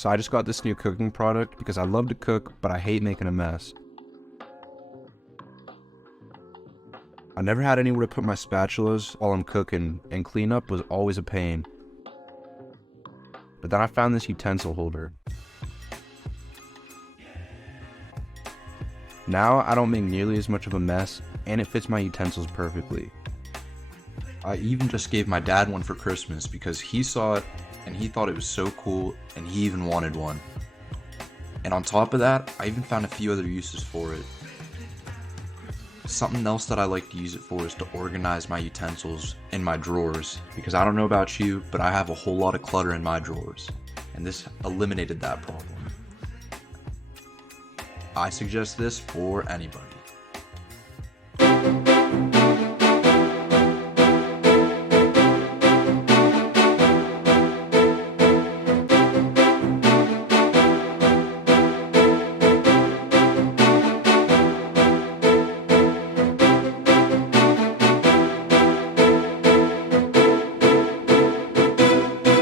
So I just got this new cooking product because I love to cook, but I hate making a mess. I never had anywhere to put my spatulas while I'm cooking, and cleanup was always a pain. But then I found this utensil holder. Now I don't make nearly as much of a mess, and it fits my utensils perfectly. I even just gave my dad one for Christmas because he saw it and he thought it was so cool and he even wanted one. And on top of that, I even found a few other uses for it. Something else that I like to use it for is to organize my utensils in my drawers, because I don't know about you, but I have a whole lot of clutter in my drawers, and this eliminated that problem. I suggest this for anybody.